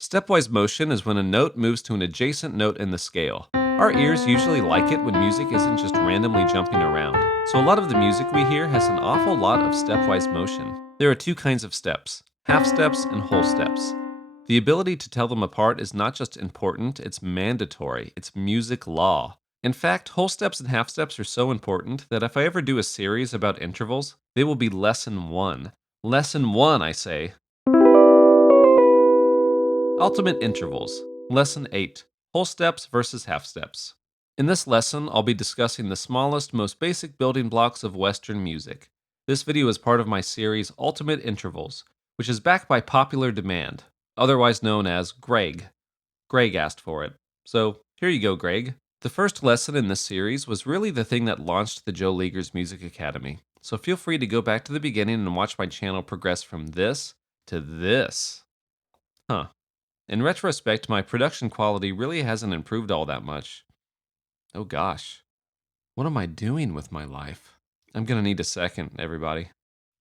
Stepwise motion is when a note moves to an adjacent note in the scale. Our ears usually like it when music isn't just randomly jumping around. So a lot of the music we hear has an awful lot of stepwise motion. There are two kinds of steps, half steps and whole steps. The ability to tell them apart is not just important, it's mandatory. It's music law. In fact, whole steps and half steps are so important that if I ever do a series about intervals, they will be lesson 1. Lesson 1, I say. Ultimate intervals. Lesson 8. Whole steps versus half steps. In this lesson, I'll be discussing the smallest, most basic building blocks of Western music. This video is part of my series Ultimate Intervals, which is backed by popular demand, otherwise known as Greg. Greg asked for it. So, here you go, Greg. The first lesson in this series was really the thing that launched the Joe Luegers Music Academy. So feel free to go back to the beginning and watch my channel progress from this to this. In retrospect, my production quality really hasn't improved all that much. Oh gosh, what am I doing with my life? I'm gonna need a second, everybody.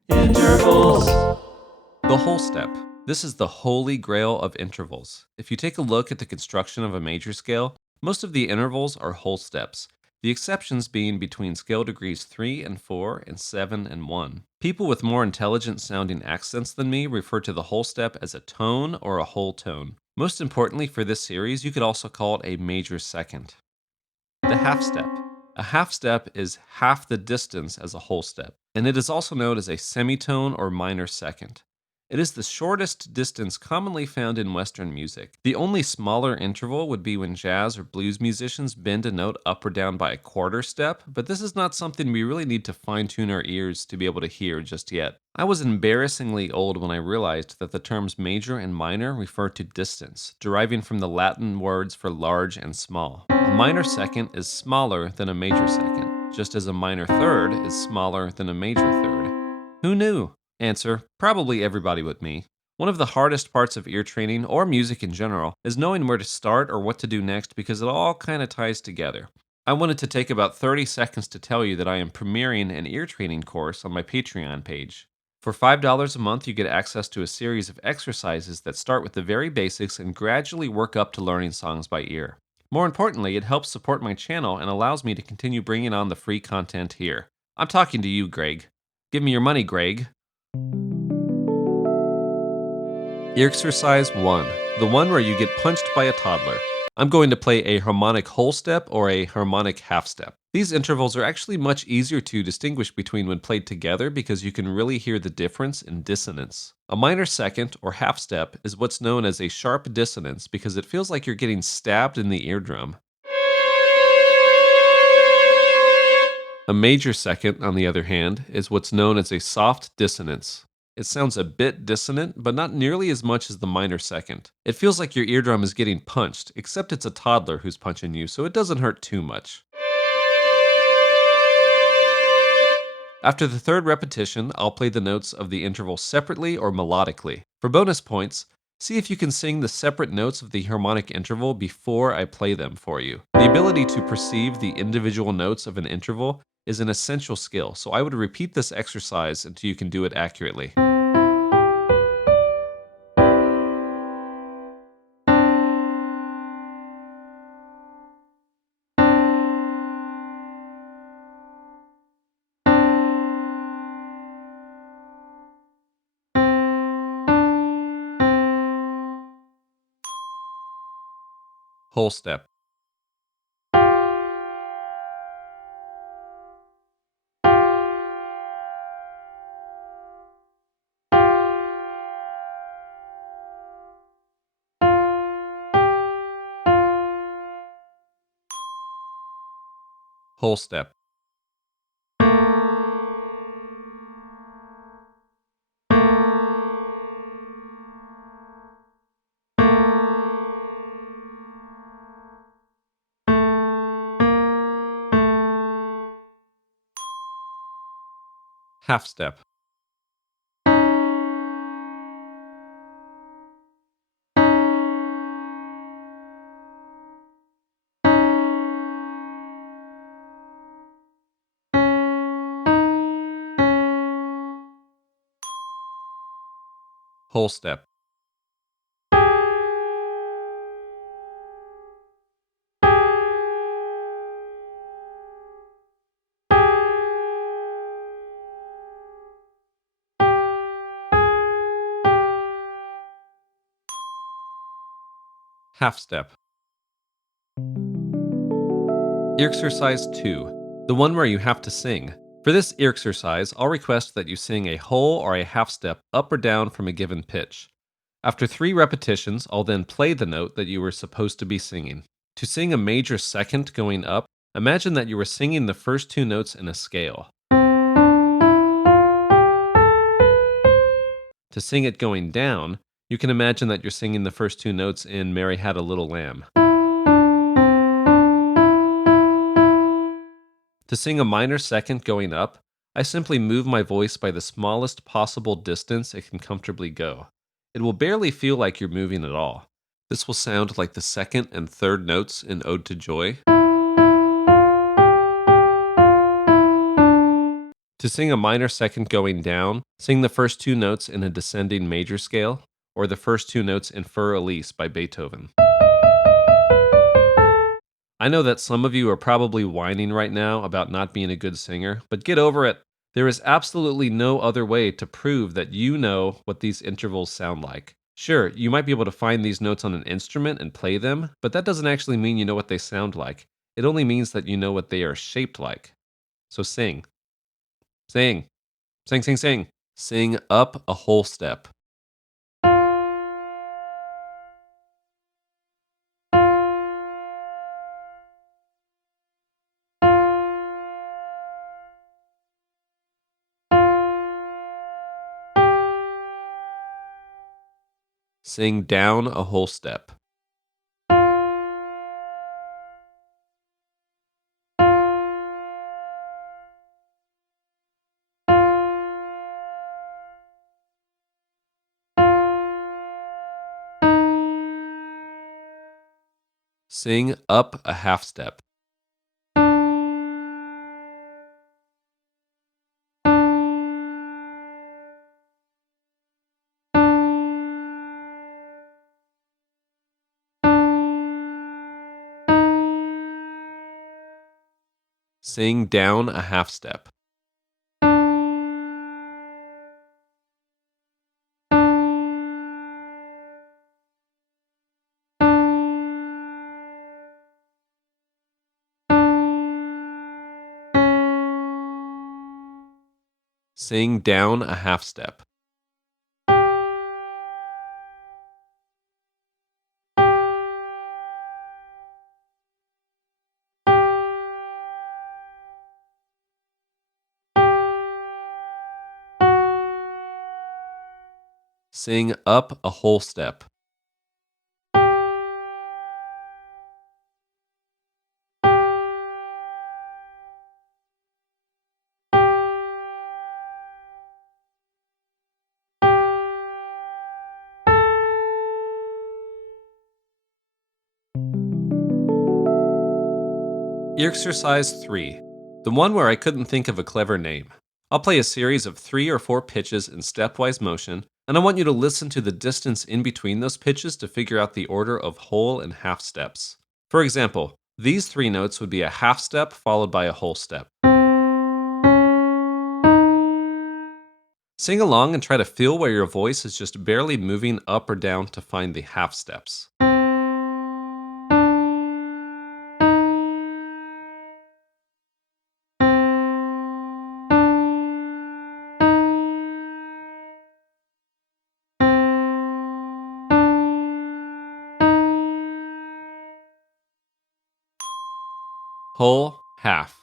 Intervals. The whole step. This is the holy grail of intervals. If you take a look at the construction of a major scale, most of the intervals are whole steps, the exceptions being between scale degrees 3 and 4 and 7 and 1. People with more intelligent sounding accents than me refer to the whole step as a tone or a whole tone. Most importantly for this series, you could also call it a major second. The half step. A half step is half the distance as a whole step, and it is also known as a semitone or minor second. It is the shortest distance commonly found in Western music. The only smaller interval would be when jazz or blues musicians bend a note up or down by a quarter step, but this is not something we really need to fine-tune our ears to be able to hear just yet. I was embarrassingly old when I realized that the terms major and minor refer to distance, deriving from the Latin words for large and small. A minor second is smaller than a major second, just as a minor third is smaller than a major third. Who knew? Answer, probably everybody but me. One of the hardest parts of ear training, or music in general, is knowing where to start or what to do next because it all kind of ties together. I wanted to take about 30 seconds to tell you that I am premiering an ear training course on my Patreon page. For $5 a month, you get access to a series of exercises that start with the very basics and gradually work up to learning songs by ear. More importantly, it helps support my channel and allows me to continue bringing on the free content here. I'm talking to you, Greg. Give me your money, Greg. Earxercise 1, the one where you get punched by a toddler. I'm going to play a harmonic whole step or a harmonic half step. These intervals are actually much easier to distinguish between when played together because you can really hear the difference in dissonance. A minor second or half step is what's known as a sharp dissonance because it feels like you're getting stabbed in the eardrum. A major second, on the other hand, is what's known as a soft dissonance. It sounds a bit dissonant, but not nearly as much as the minor second. It feels like your eardrum is getting punched, except it's a toddler who's punching you, so it doesn't hurt too much. After the third repetition, I'll play the notes of the interval separately or melodically. For bonus points, see if you can sing the separate notes of the harmonic interval before I play them for you. The ability to perceive the individual notes of an interval is an essential skill, so I would repeat this exercise until you can do it accurately. Whole step. Whole step. Half step. Whole step. Half step. Earxercise 2, the one where you have to sing. For this Earxercise, I'll request that you sing a whole or a half step up or down from a given pitch. After 3 repetitions, I'll then play the note that you were supposed to be singing. To sing a major second going up, imagine that you were singing the first 2 notes in a scale. To sing it going down, you can imagine that you're singing the first 2 notes in Mary Had a Little Lamb. To sing a minor second going up, I simply move my voice by the smallest possible distance it can comfortably go. It will barely feel like you're moving at all. This will sound like the second and third notes in Ode to Joy. To sing a minor second going down, sing the first 2 notes in a descending major scale, or the first 2 notes in Fur Elise by Beethoven. I know that some of you are probably whining right now about not being a good singer, but get over it. There is absolutely no other way to prove that you know what these intervals sound like. Sure, you might be able to find these notes on an instrument and play them, but that doesn't actually mean you know what they sound like. It only means that you know what they are shaped like. So sing. Sing. Sing, sing, sing. Sing up a whole step. Sing down a whole step. Sing up a half step. Sing down a half step. Sing down a half step. Sing up a whole step. Earxercise 3, the one where I couldn't think of a clever name. I'll play a series of 3 or 4 pitches in stepwise motion, and I want you to listen to the distance in between those pitches to figure out the order of whole and half steps. For example, these 3 notes would be a half step followed by a whole step. Sing along and try to feel where your voice is just barely moving up or down to find the half steps. Whole, half.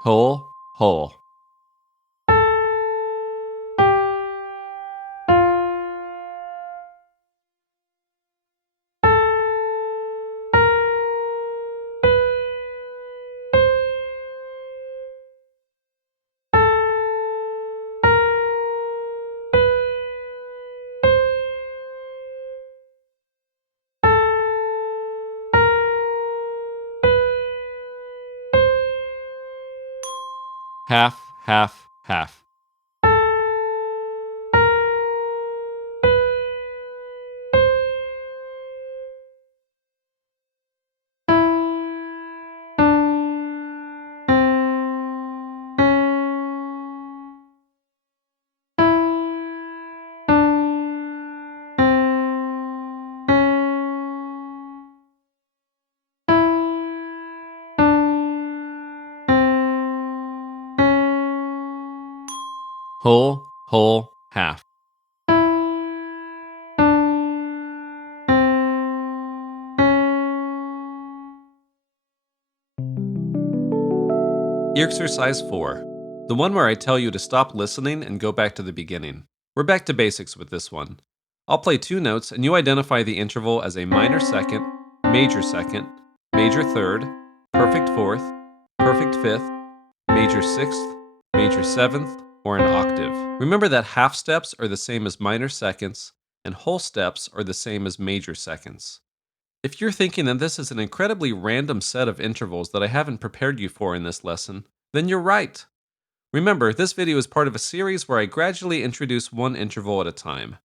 Whole, whole. half, half, half. Whole, half. Earxercise 4, the one where I tell you to stop listening and go back to the beginning. We're back to basics with this one. I'll play 2 notes and you identify the interval as a minor second, major third, perfect fourth, perfect fifth, major sixth, major seventh, or an octave. Remember that half steps are the same as minor seconds and whole steps are the same as major seconds. If you're thinking that this is an incredibly random set of intervals that I haven't prepared you for in this lesson, then you're right. Remember, this video is part of a series where I gradually introduce one interval at a time.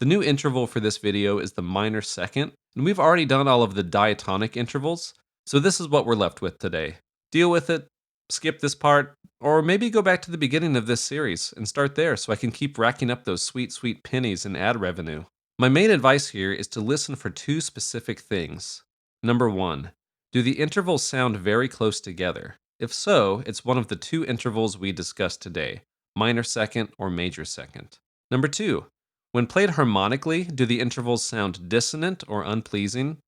The new interval for this video is the minor second, and we've already done all of the diatonic intervals, so this is what we're left with today. Deal with it, skip this part, or maybe go back to the beginning of this series and start there so I can keep racking up those sweet, sweet pennies in ad revenue. My main advice here is to listen for 2 specific things. Number 1, do the intervals sound very close together? If so, it's one of the 2 intervals we discussed today, minor second or major second. Number 2, when played harmonically, do the intervals sound dissonant or unpleasing?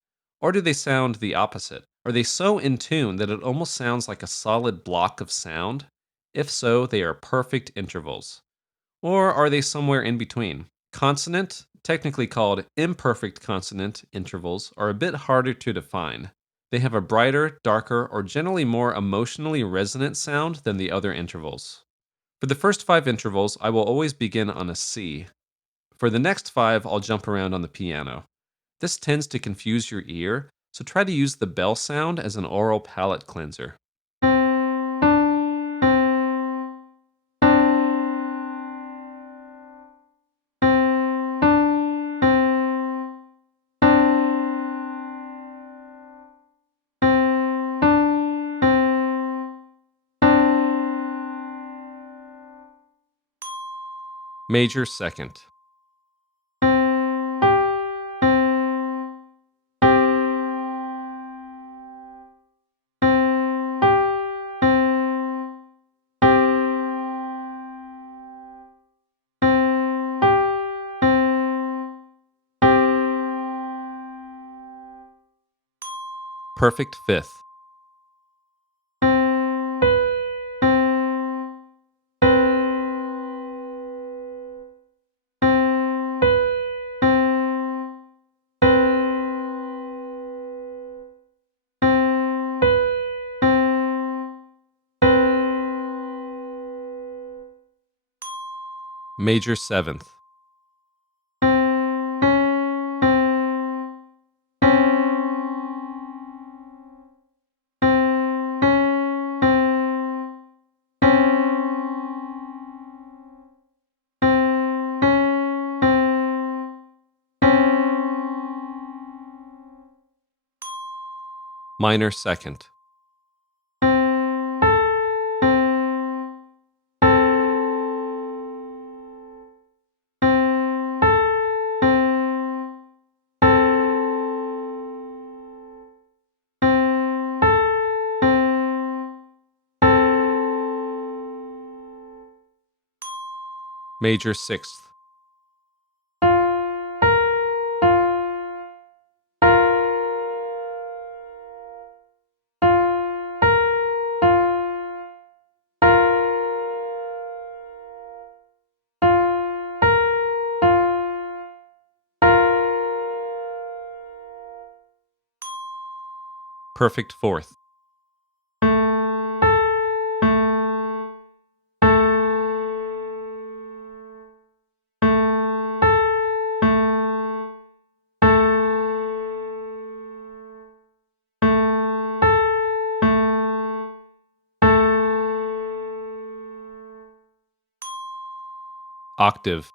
Or do they sound the opposite? Are they so in tune that it almost sounds like a solid block of sound? If so, they are perfect intervals. Or are they somewhere in between? Consonant, technically called imperfect consonant intervals, are a bit harder to define. They have a brighter, darker, or generally more emotionally resonant sound than the other intervals. For the first 5 intervals, I will always begin on a C. For the next 5, I'll jump around on the piano. This tends to confuse your ear, so try to use the bell sound as an oral palate cleanser. Major second. Perfect fifth. Major seventh. Minor second. Major sixth. Perfect fourth. octave,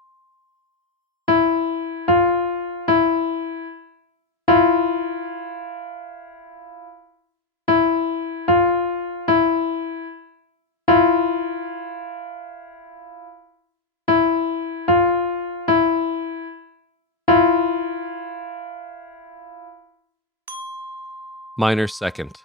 minor second,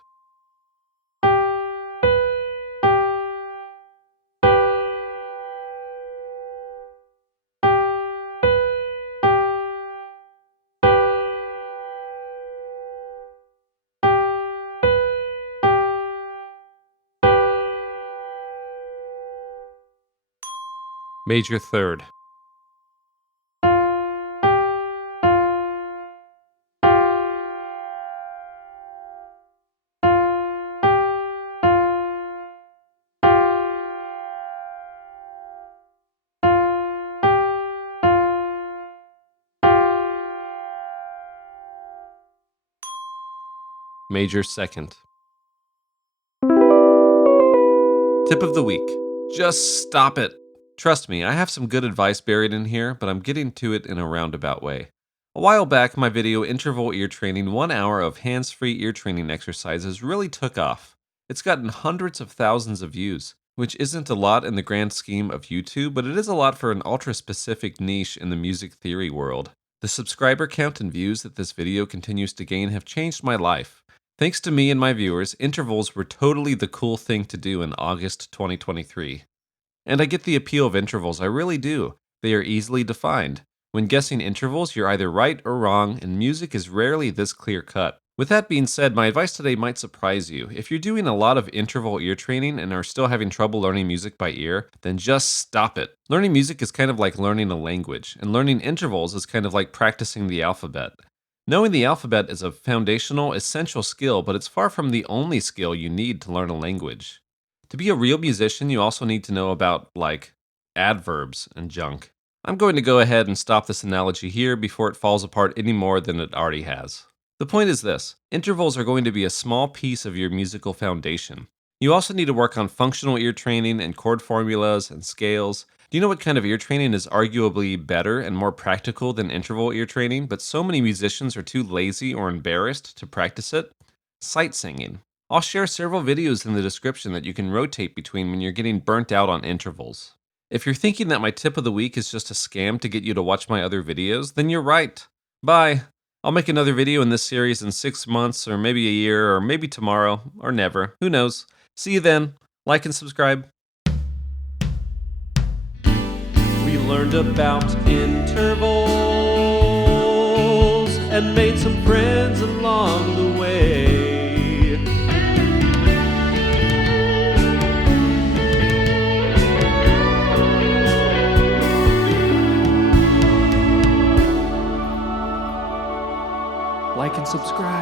major third, major second. Tip of the week. Just stop it. Trust me, I have some good advice buried in here, but I'm getting to it in a roundabout way. A while back, my video Interval Ear Training 1 hour of hands-free ear training exercises really took off. It's gotten hundreds of thousands of views, which isn't a lot in the grand scheme of YouTube, but it is a lot for an ultra-specific niche in the music theory world. The subscriber count and views that this video continues to gain have changed my life. Thanks to me and my viewers, intervals were totally the cool thing to do in August 2023. And I get the appeal of intervals, I really do. They are easily defined. When guessing intervals, you're either right or wrong, and music is rarely this clear-cut. With that being said, my advice today might surprise you. If you're doing a lot of interval ear training and are still having trouble learning music by ear, then just stop it. Learning music is kind of like learning a language, and learning intervals is kind of like practicing the alphabet. Knowing the alphabet is a foundational, essential skill, but it's far from the only skill you need to learn a language. To be a real musician, you also need to know about, adverbs and junk. I'm going to go ahead and stop this analogy here before it falls apart any more than it already has. The point is this: intervals are going to be a small piece of your musical foundation. You also need to work on functional ear training and chord formulas and scales. Do you know what kind of ear training is arguably better and more practical than interval ear training, but so many musicians are too lazy or embarrassed to practice it? Sight singing. I'll share several videos in the description that you can rotate between when you're getting burnt out on intervals. If you're thinking that my tip of the week is just a scam to get you to watch my other videos, then you're right. Bye. I'll make another video in this series in 6 months, or maybe a year, or maybe tomorrow, or never. Who knows? See you then. Like and subscribe. We learned about intervals and made some friends along the way. Like and subscribe.